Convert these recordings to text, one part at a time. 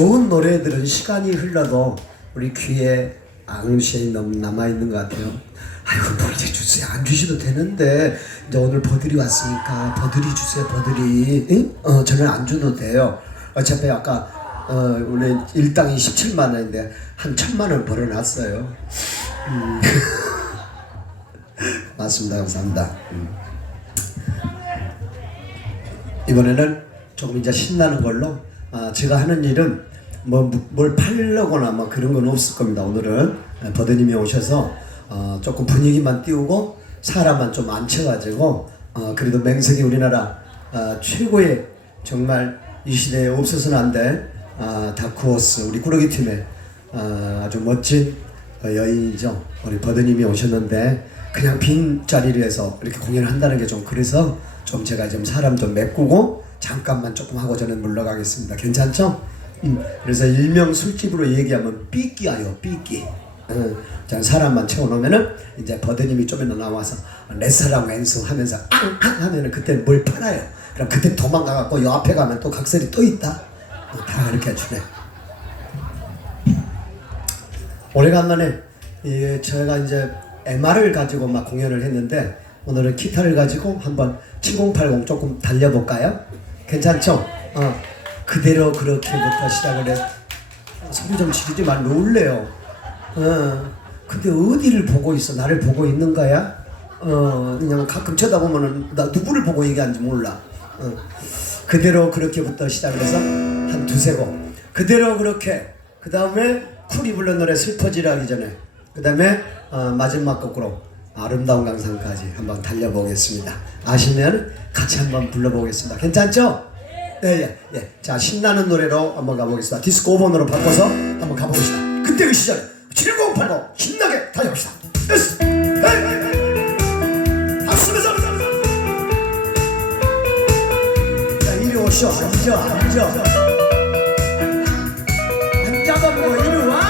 좋은 노래들은 시간이 흘러도 우리 귀에 앙시에 너무 남아 있는 것 같아요. 아이고 노래 주세요 안 주셔도 되는데 이제 오늘 버들이 왔으니까 버들이 주세요 버들이 응? 어 저는 안 줘도 돼요. 어차피 아까 어 원래 일당이 17만 원인데 한 천만 원 벌어놨어요. 음. 맞습니다 감사합니다. 음. 이번에는 조금 이제 신나는 걸로 아, 제가 하는 일은 뭐 뭘 팔려거나 뭐 그런 건 없을 겁니다. 오늘은 아, 버드님이 오셔서 어, 조금 분위기만 띄우고 사람만 좀 앉혀가지고 어, 그래도 맹석이 우리나라 아, 최고의 정말 이 시대에 없어서는 안될 아, 다크호스 우리 꾸러기 팀의 아, 아주 멋진 어, 여인이죠. 우리 버드님이 오셨는데 그냥 빈 자리를 해서 이렇게 공연을 한다는 게 좀 그래서 좀 제가 좀 사람 좀 메꾸고 잠깐만 조금 하고 저는 물러가겠습니다. 괜찮죠? 음, 그래서 일명 술집으로 얘기하면 삐끼야요 삐끼. 어, 자 사람만 채워놓으면은 이제 버드님이 좀 이따 나와서 내 사랑 왼수 하면서 앙앙 하면은 그때 뭘 팔아요. 그럼 그때 도망가 갖고 요 앞에 가면 또 각설이 또 있다. 어, 다 그렇게 해주네. 오래간만에 이 제가 이제 MR을 가지고 막 공연을 했는데 오늘은 기타를 가지고 한번 7080 조금 달려볼까요? 괜찮죠? 어 그대로 그렇게부터 시작을 해 소리 좀 지르지 마 놀래요. 어 근데 어디를 보고 있어? 나를 보고 있는 거야? 어 그냥 가끔 쳐다보면은 나 누구를 보고 얘기하는지 몰라. 어 그대로 그렇게부터 시작을 해서 한 두세 곡 그대로 그렇게 그 다음에 쿨이 불른 노래 슬퍼지라기 전에 그 다음에 어, 마지막 곡으로 아름다운 강산까지 한번 달려보겠습니다 아시면 같이 한번 불러보겠습니다 괜찮죠? 네, 예, 예. 자 신나는 노래로 한번 가보겠습니다. 디스코 5번으로 바꿔서 한번 가보겠습니다. 그때 그 시절. 7080 신나게 달려봅시다. 예스! 헤이, 헤이, 헤이. 박수 내서 자 이리 오시오. 앉아 앉아. 앉아봐 이리 와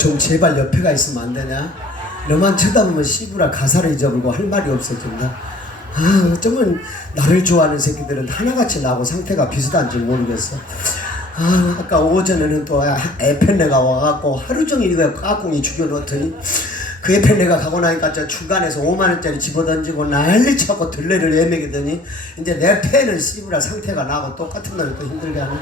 좀 제발 옆에가 있으면 안 되냐? 너만 쳐다보면 씨부라 가사를 잊어버리고 할 말이 없어진다. 아, 어쩌면 나를 좋아하는 새끼들은 하나같이 나하고 상태가 비슷한지 모르겠어. 아, 아까 오전에는 또 에펜네가 와갖고 하루 종일 이거 까꿍이 죽여놓더니 그 에펜네가 가고 나니까 저 중간에서 5만원짜리 집어던지고 난리 쳐고 들레를 애매기더니 이제 내 팬은 씨부라 상태가 나고 똑같은 놈이 또 힘들게 하네.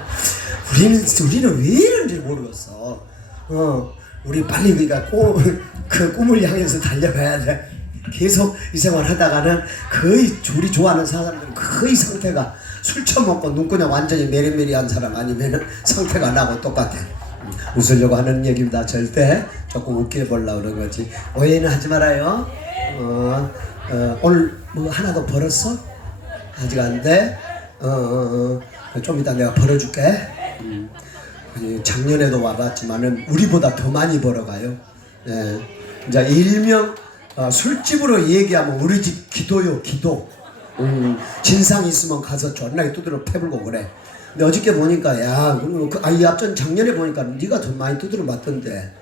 우리는, 우리는 왜 이런지 모르겠어. 어, 우리 빨리 그니까 꼬, 그 꿈을 향해서 달려가야 돼. 계속 이 생활 하다가는 거의 우리 좋아하는 사람들은 거의 상태가 술 처먹고 눈 그냥 완전히 메리메리한 사람 아니면 상태가 나고 똑같아. 음, 웃으려고 하는 얘기입니다. 절대 조금 웃겨 보려고 그런 거지. 오해는 하지 말아요. 어, 어, 오늘 뭐 하나 더 벌었어? 아직 안 돼? 어, 어, 어. 좀 이따 내가 벌어줄게. 음. 아니, 작년에도 와봤지만은 우리보다 더 많이 벌어가요. 예. 이제 일명 어, 술집으로 얘기하면 우리 집 기도요 기도. 음, 진상 있으면 가서 존나게 두드려 패불고 그래. 근데 어저께 보니까 야, 그, 그, 아, 이 앞전 작년에 보니까 네가 더 많이 두드려 맞던데.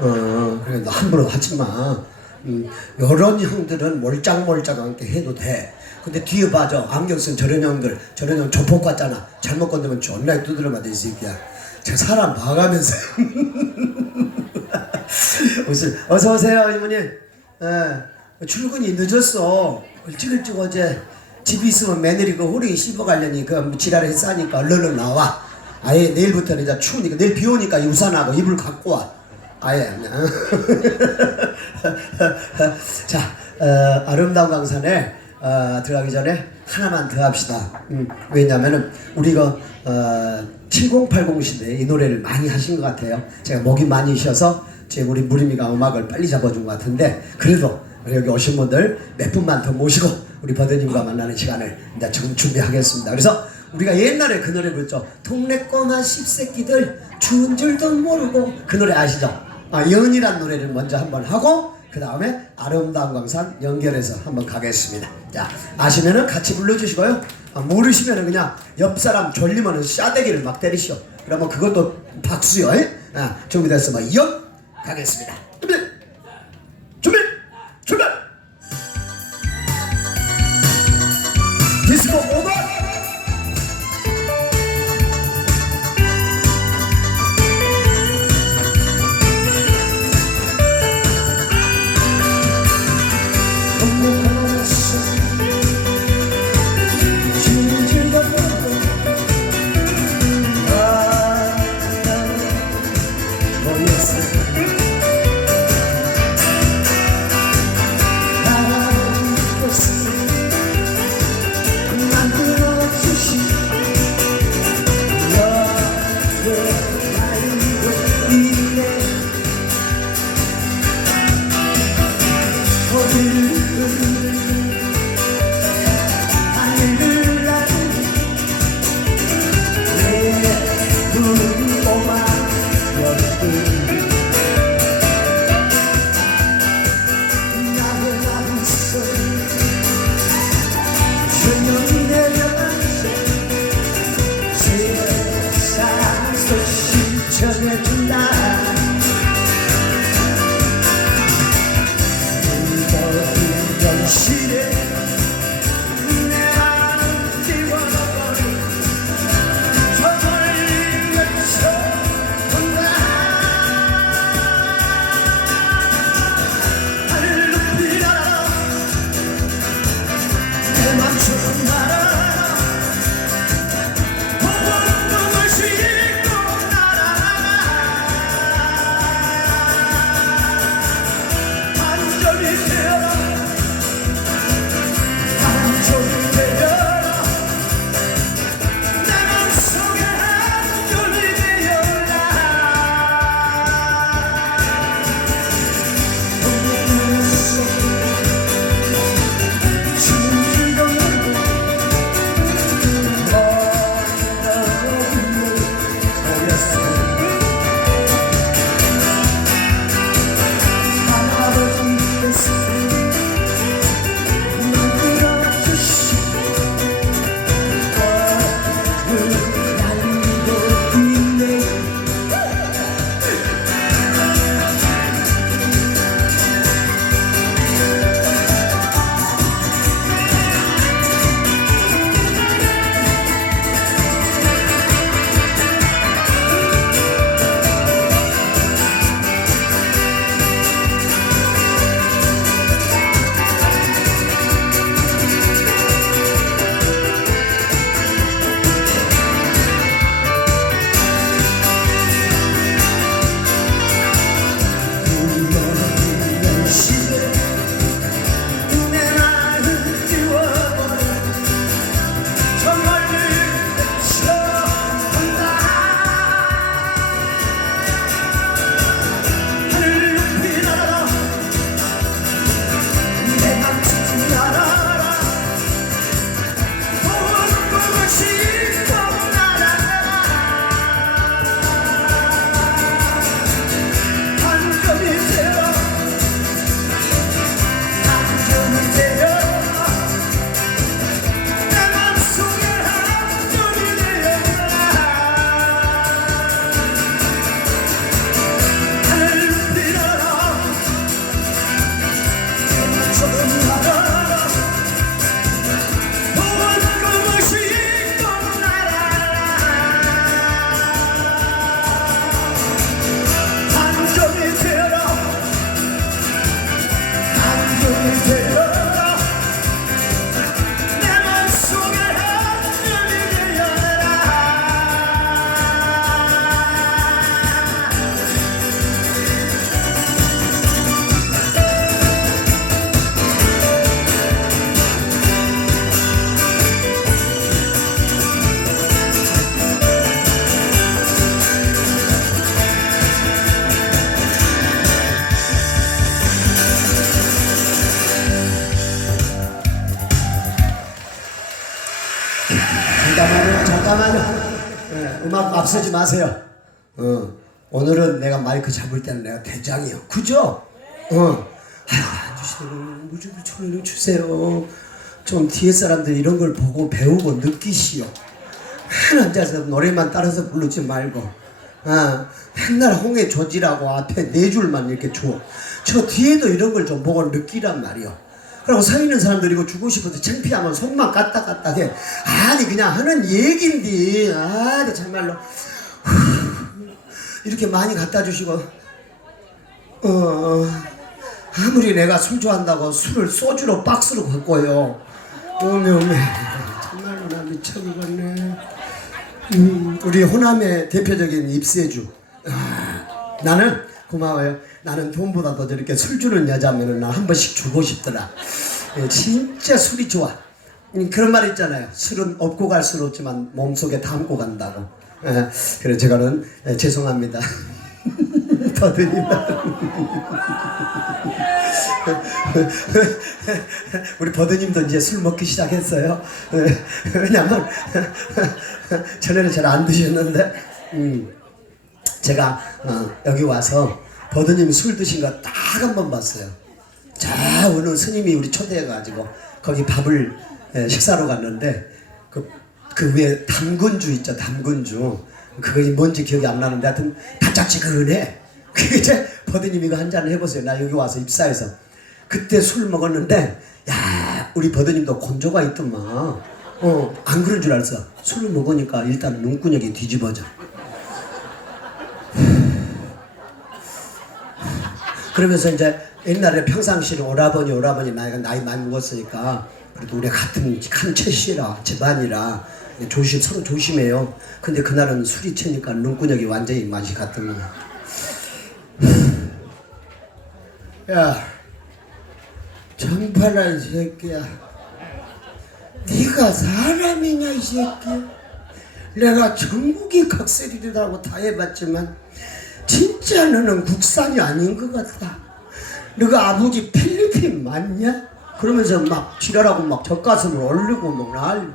어, 그래 너 함부로 하지 마. 음, 요런 형들은 몰짝몰짝하게 해도 돼. 근데 뒤에 봐줘. 안경 쓴 저런 형들, 저런 형 조폭 같잖아. 잘못 건드면 존나게 두드려 맞아, 이 새끼야. 저 사람 봐가면서. 무슨, 어서 오세요, 이모님. 예, 출근이 늦었어. 일찍 일찍 어제 집에 있으면 며느리 그 호랭이 씹어가려니 그 지랄을 했으니까 얼른 나와. 아예 내일부터는 이제 추우니까 내일 비 오니까 이 우산하고 이불 갖고 와. 아예. 자, 어, 아름다운 강산에 어, 들어가기 전에 하나만 더 합시다. 음, 왜냐면은 우리가 어, 7080 시대에 이 노래를 많이 하신 것 같아요. 제가 목이 많이 쉬어서 제 우리 무림이가 음악을 빨리 잡아준 것 같은데 그래도 여기 오신 분들 몇 분만 더 모시고 우리 버드님과 만나는 시간을 이제 지금 준비하겠습니다. 그래서 우리가 옛날에 그 노래 불렀죠. 동네 꼬마 십새끼들 추운 줄도 모르고 그 노래 아시죠? 아, 연이란 노래를 먼저 한번 하고 그 다음에 아름다운 강산 연결해서 한번 가겠습니다. 자 아시면은 같이 불러주시고요. 아, 모르시면은 그냥 옆 사람 졸리면은 싸대기를 막 때리시오. 그러면 그것도 박수요. 예? 아, 준비됐으면 옆 가겠습니다. 음악 앞서지 마세요. 어, 오늘은 내가 마이크 잡을 때는 내가 대장이요. 그죠? 어. 안 주시면 무조건 천원을 주세요. 좀 뒤에 사람들 이런 걸 보고 배우고 느끼시오. 맨 앉아서 노래만 따라서 부르지 말고. 아, 맨날 홍해 조지라고 앞에 네 줄만 이렇게 줘. 저 뒤에도 이런 걸 좀 보고 느끼란 말이요. 그리고 서 있는 사람들 이거 주고 싶어서 창피하면 손만 까딱 까딱 해. 아니 그냥 하는 얘긴데. 아, 정말로. 이렇게 많이 갖다 주시고 어 아무리 내가 술 좋아한다고 술을 소주로 박스로 바꿔요 오메 오메 정말로 나 미쳐버렸네 음, 우리 호남의 대표적인 입세주 아, 나는 고마워요 나는 돈보다 더 저렇게 술 주는 여자면은 나 한 번씩 주고 싶더라. 예, 진짜 술이 좋아. 음, 그런 말 있잖아요. 술은 업고 갈 수는 없지만 몸속에 담고 간다고. 예, 그래 제가는 예, 죄송합니다. 더 드립니다. 우리 버드님도 이제 술 먹기 시작했어요. 왜냐면 전에는 잘 안 드셨는데, 음, 제가 어, 여기 와서 버드님 술 드신 거 딱 한 번 봤어요. 자 어느 스님이 우리 초대해가지고 거기 밥을 예, 식사로 갔는데 그, 그 위에 담근주 있죠 담근주. 그거 뭔지 기억이 안 나는데 하여튼 달짝지근해. 그 이제 버드님 이거 한 잔 해보세요. 나 여기 와서 입사해서. 그때 술 먹었는데 야 우리 버드님도 건조가 있더만. 어안 그런 줄 알았어. 술을 먹으니까 일단 눈구녕이 뒤집어져 그러면서 이제 옛날에 평상시에 오라버니 오라버니 나이가 나이 많이 먹었으니까 그래도 우리 같은 한 채씨라 집안이라 조심 서로 조심해요. 근데 그날은 술이 채니까 눈구녕이 완전히 맛이 갔더만. 야, 정파란 새끼야. 네가 사람이냐 이 새끼야. 내가 전국이 각설이라고 다 해봤지만 진짜 너는 국산이 아닌 것 같다. 너가 아버지 필리핀 맞냐? 그러면서 막 지랄하고 막 젖가슴을 올리고 막 날.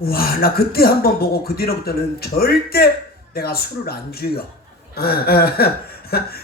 와, 나 그때 한 번 보고 그 뒤로부터는 절대 내가 술을 안 줘요.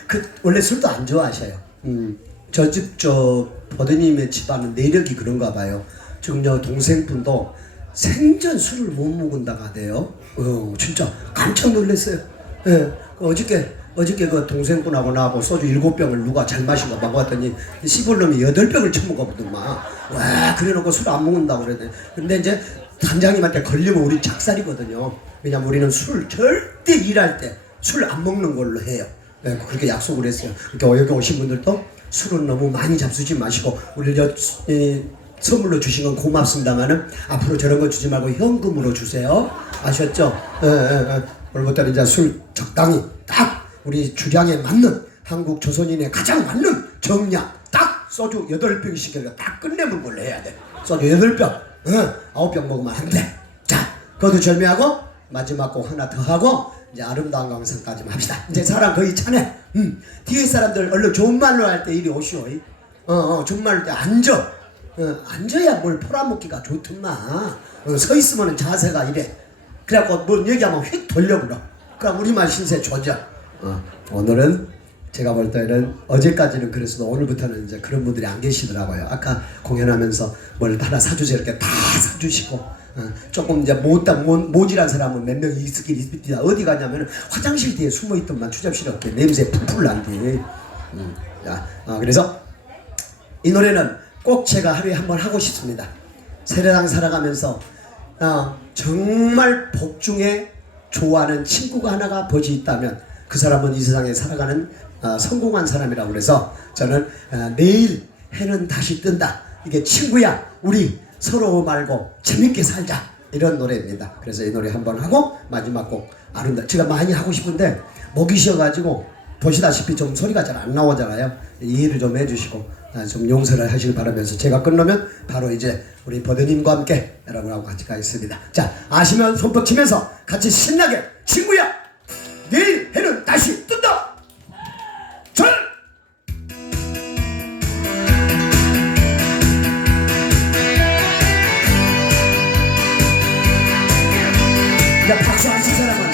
그 원래 술도 안 좋아하셔요. 음, 저집 저 버드님의 집안은 내력이 그런가 봐요. 지금 저 동생분도 생전 술을 못 먹은다가 하대요. 어, 진짜 깜짝 놀랐어요. 예, 그 어저께 어저께 그 동생분하고 나하고 소주 일곱 병을 누가 잘 마신 거 먹었더니 씹을 놈이 여덟 병을 처먹었거든만. 와, 그래놓고 술 안 먹는다고 그러더니. 근데 이제 단장님한테 걸리면 우리 작살이거든요. 왜냐면 우리는 술 절대 일할 때 술 안 먹는 걸로 해요. 네, 그렇게 약속을 했어요. 그러니까 여기 오신 분들도 술은 너무 많이 잡수지 마시고 우리 저 이, 선물로 주신 건 고맙습니다만은 앞으로 저런 거 주지 말고 현금으로 주세요. 아셨죠? 예, 예, 예. 오늘부터는 이제 술 적당히 딱 우리 주량에 맞는 한국 조선인의 가장 맞는 정량 딱 소주 8병씩 해서 딱 끝내는 걸로 해야 돼. 소주 8병. 어, 9병 먹으면 안 돼. 자, 그것도 절매하고 마지막 곡 하나 더 하고 이제 아름다운 강상까지 합시다. 이제 사람 거의 차네. 음, 뒤에 사람들 얼른 좋은 말로 할 때 이리 오시오. 어, 어, 좋은 말로 때 앉아. 어, 앉아야 뭘 팔아먹기가 좋더만. 어, 서 있으면 자세가 이래. 그래갖고 뭐 얘기하면 휙 돌려버려. 그럼 우리만 신세 조져. 어, 오늘은 제가 볼 때는 어제까지는 그랬어도 오늘부터는 이제 그런 분들이 안 계시더라고요. 아까 공연하면서 뭘 하나 사주세요 이렇게 다 사주시고 어, 조금 이제 못다 모질한 사람은 몇 명이 있긴 있습니다. 어디 가냐면 화장실 뒤에 숨어 있던만 추잡스럽게 냄새 풀풀 난뒤. 음, 자, 어, 그래서 이 노래는 꼭 제가 하루에 한 번 하고 싶습니다. 세례당 살아가면서 어, 정말 복중에 좋아하는 친구가 하나가 버지 있다면 그 사람은 이 세상에 살아가는 어, 성공한 사람이라고 그래서 저는 어, 내일 해는 다시 뜬다. 이게 친구야. 우리 서로 말고 재밌게 살자. 이런 노래입니다. 그래서 이 노래 한번 하고 마지막 곡 아름다. 제가 많이 하고 싶은데 목이 쉬어가지고 보시다시피 좀 소리가 잘 안 나오잖아요. 이해를 좀 해주시고 아, 좀 용서를 하시길 바라면서 제가 끝나면 바로 이제 우리 버드님과 함께 여러분하고 같이 가겠습니다. 자 아시면 손뼉 치면서 같이 신나게 친구야 다시 뜬다. 절. 불러준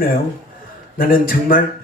힘드네요. 나는 정말